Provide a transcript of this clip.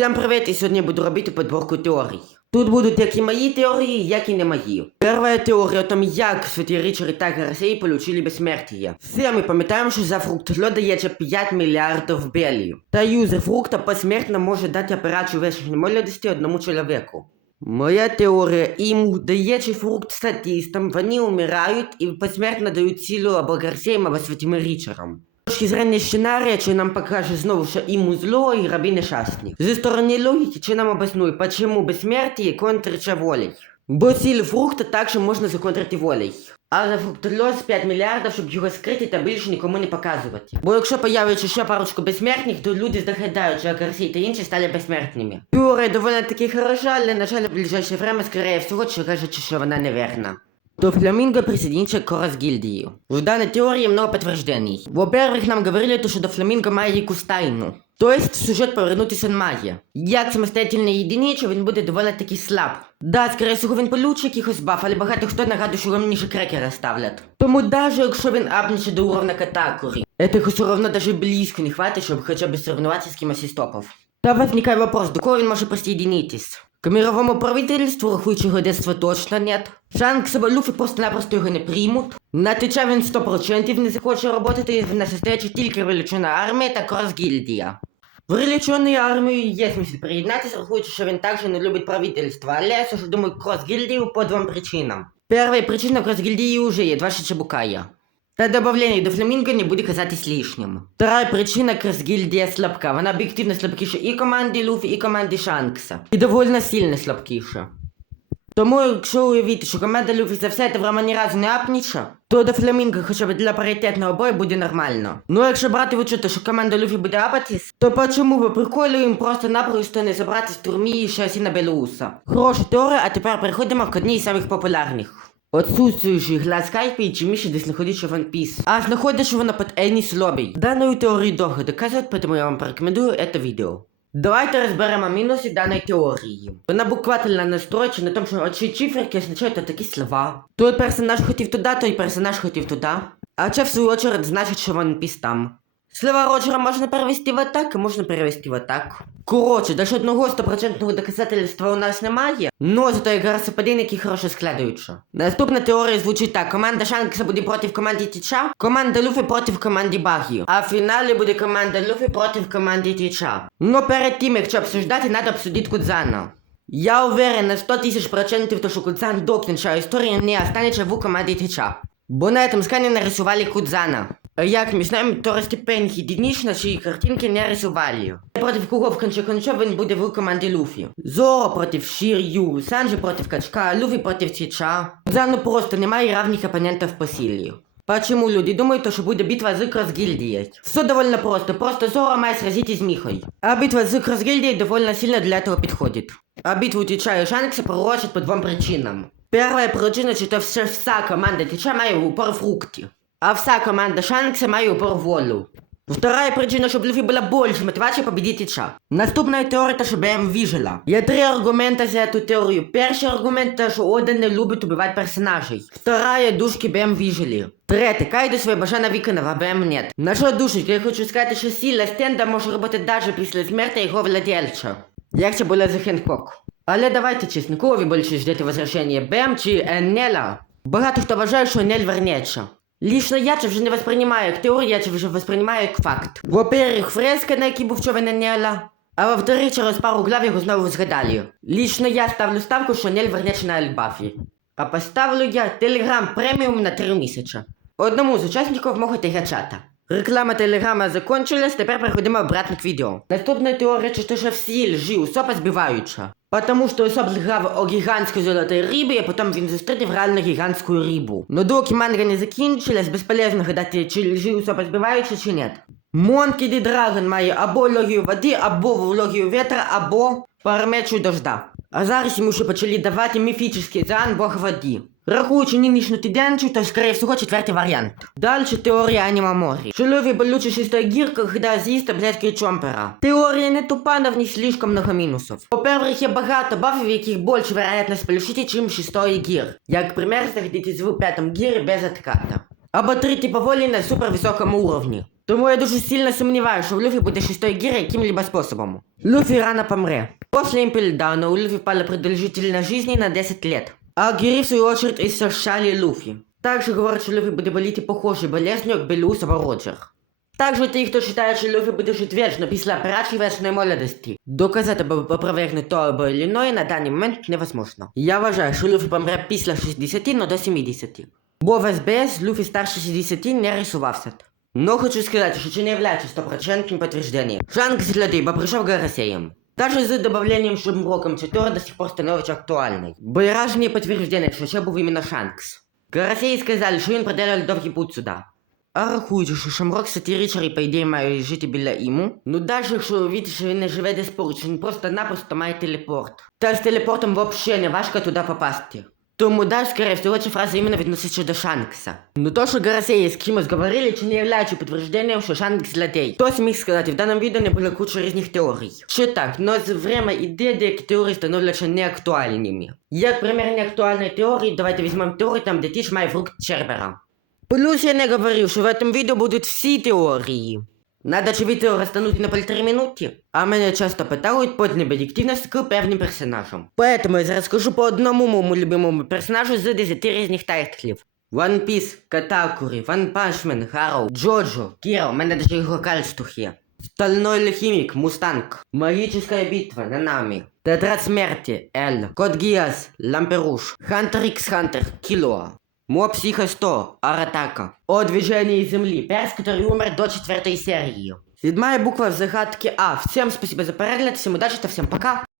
Всім привіт! І сьогодні буду робити підборку теорій. Тут будуть як і мої теорії, як і не мої. Перша теорія о том, як Святий Ричард і Тайга Росії получили. Всі ми пам'ятаємо, що за фрукт зло дається 5 мільярдів белів. Та юзер фрукта посмертно може дати операцію вечної молодості одному чоловіку. Моя теорія іму даючи фрукт статистам, вони умирають і посмертно дають силу або Гарсеєм, або Святим Ричаром. Точки зрення сценарія, чи нам покаже знову, що іму зло і раби нещасні. Зі сторони логіки, чи нам обоснує, почему безсмертие контриться волей. Бо силу фрукта також можна законтрити волей. А за фруктольоз 5 мільярдів, щоб його скрити та більше нікому не показувати. Бо якщо появиться ще парочку безсмертних, то люди здогадають, що Гарсій та інші стали безсмертними. Теорія доволі таки хороша, але, на жаль, в ближайше время, скорее всього, що кажуть, що вона неверна. То Фламинго присоединится к Росгильдии. Данной теории много подтверждений. Во-первых, нам говорили, то, що до Фламинго має якусь тайну. То есть сюжет повернутися не має. Як самостоятельна єдинича, він буде доволі таки слаб. Да, скорее всього, він получить якихось баф, але багато хто нагадує, що йому ніже крекера ставлять. Тому даже якщо він апнеться до уровня Катакурі, этого все равно даже близько не хватить, щоб хоча б соревнуватися з кимось із топов. Та возникає вопрос, до кого він може присоединитись? К мировому правительству, рахуючого детства точно нет. Шанкс або Люфі просто-напросто його не приймуть. На тича він 100% не захоче роботати, в нас остається тільки величина армія та Кросгільдія. В реліченої армії є смисл приєднатися, рахуючи, що він також не любить правительство, але я все ж думаю Кросгільдію по двом причинам. Перша причина Кросгільдії уже є, два ще Чебукая. Та добавление до фламінго не буде казатись лишнім. Вторая причина Кросгільдія слабка. Вона об'єктивно слабкіша і команди Люфі, і команди Шанкса. І довольно сильно слабкіша. Тому, якщо уявити, що команда Люфі за все це ні разу не апніша, то до Фламінго хоча б для паритетного бою буде нормально. Ну а якщо брати в учет, що команда Люфі буде апатись, то почому би приколю їм просто-напросто не забрати з турмії Шасіна Белуса? Хороша теорія, а тепер переходимо к одній з самих популярних. Отсутствующий глаз Скайпі і чиміше десь знаходиться One Piece. А знаходиться воно під Еніс Лобі. Даною теорію довго доказувати, тому я вам порекомендую це відео. Давайте розберемо мінуси даної теорії. Вона буквально настроїться на тому, що оці циферки означають такі слова. Той персонаж хотів туди, той персонаж хотів туди. А це в свою очередь значить, що One Piece там. Слова Роджера можна перевести в атак, а можна перевести в атак. Коротше, даже одного стопроцентного доказательства у нас немає, но зато ігра совпадінь, які хорошо складаються. Наступна теорія звучить так: команда Шанкса буде проти команди Тіча, команда Люфі проти команди Багі, а в фіналі буде команда Люфі проти команди Тіча. Но перед тим, якщо обсуждати, треба обсудити Кудзана. Я уверен на 100 тисяч процентів, що Кудзан до кінця історії не останеться в команді Тіча. Бо на этом скане нарисували Кудзана. А Як ми знаємо, единиць на цій картинці не рисували. Проти кого в кінці концов він буде в команді Люфі. Зоро проти Шір'ю, Санджі проти Качка, Люфі проти Тіча. Кудзану просто немає равних опонентів по силі. Почему люди думают, что будет битва з Кросгильдией? Все довольно просто. Просто Зора має сразитись з Міхой. А битва з Кросгильдией довольно сильно для этого підходить. А битву Тича и Шанкса пророчат по двум причинам. Первая причина, що вся, вся команда Тича має упор фрукті. А вся команда Шанкса має упор волю. Вторая причина, щоб Люфі була більше мотивації победити Тича. Наступна теорія, та що БМ вижила. Є три аргументи за цю теорію. Перший аргумент, те, що Оден не любить убивати персонажей. Вторая, душки БМ вижили. Третє, Кайду своє бажання виконав, а БМ нет. На що душечка, я хочу сказати, що сила стенда може робити навіть після смерті його владельця. Як це було за Хенкок. Але давайте чесно, кого ви більше ждете возвращення, БМ чи Еннела? Багато хто вважає, що Еннель вернеться. Лично я це вже не воспринимаю як теорію, я це вже воспринимаю як факт. Во-первых, фреска, на якій був човен Еннела, а во-вторых, через пару глав його знову згадали. Лично я ставлю ставку, що Нель вернеться на Альбафі. А поставлю я Телеграм преміум на 3 місяці. Одному з учасників мого тегачата. Реклама телеграма закончилась, тепер переходимо обратно к відео. Наступна теорія, що всі лжи Усопа збиваються. Потому що Есоп зграв о гігантській золотій рибі, а потім він зустрітив реально гігантську рибу. Но доки манга не закінчилась, безполезно гадати, чи лжи Усопа збиваючи, чи нет. Монкі Ді Драгон має або логію води, або логію ветра, або парамечу дождя. А зараз йому ще почали давати міфічний зан Бог води. Рахуючи нинішню тенденцію, то, скорее всего, четвертий варіант. Дальше теорія Анимамори. Чоловік болючий шестой гір, когда з'їсть таблетки Чомпера. Теорія не тупа, в ній слишком много мінусів. По-перше, є багато бафів, яких більше вероятність полюшити, чим шестой гір. Як пример, знаходитесь в п'ятому гірі без отката. Або три типа на супервисокому уровні. Тому я дуже сильно сумніваюся, що в Люфі буде шестой гір яким-либо способом. Люфі рано помре. После импельдауна у Люфи пала продолжительность жизни на 10 лет. А гири в свою очередь иссушали Люфи. Также говорят, что Люфи буде боліти похожою болезнью, як Белюс або Роджер. Также ті, хто вважає, що Люфі буде жити вічно після операції вечної молодості. Доказати або опровергнути то або іное на даний момент невозможно. Я вважаю, що Люфі помре після 60, но до 70. Бо в СБС Люфі старше 60 не рисувався. Но хочу сказати, що це не являється стопроцентним підтвердженням. Шанс для бо прийшов Гарасеєм. Даже з добавлением Шумроком Чатора до сих пор становится актуальной. Бо і раз не підтверджено, що це був іменно Шанкс. Гарасеї сказали, що він проделав довгий путь сюди. А рахуючи, що Шамрок сатиричер і по ідеї має жити біля іму, ну даже якщо від, що він не живе десь поруч, він просто-напросто має телепорт. Та з телепортом вообще не важко туди попасти. Тому да, скорее всего, ця фраза іменно відноситься до Шанкса. Ну то, що Гарасеї з кимось говорили, чи не являється підтвердженням, що Шанкс злодей. Хтось міг сказати, в даному відео не було куча різних теорій. Чи так, но з время іде, деякі теорії становляться неактуальними. Як примір неактуальної теорії, давайте візьмемо теорію, там де Тіч має фрукт Чербера. Плюс я не говорив, що в этом відео будуть всі теорії. Надо чи відео розтягнути на полтори минути, а мене часто питають поднеб об'єктивність к певним персонажам. Поэтому я зараз скажу по одному моєму любимому персонажу з 10 різних тайтлів. One Piece, Катакурі, One Punch Man, Хароу, Джоджо, Кіро, у мене даже його кальстух є. Стальной алхимик, Мустанг, Магическая битва, Нанами, Тетрад смерти, Эл, Код Гиас, Ламперуш, Хантер Икс Хантер, Килоа, Моб Психо 100, Аратака, О движении Земли, перс, который умер до четвертой серии. Седьмая буква в загадке А. Всем спасибо за перегляд, всем удачи, всем пока.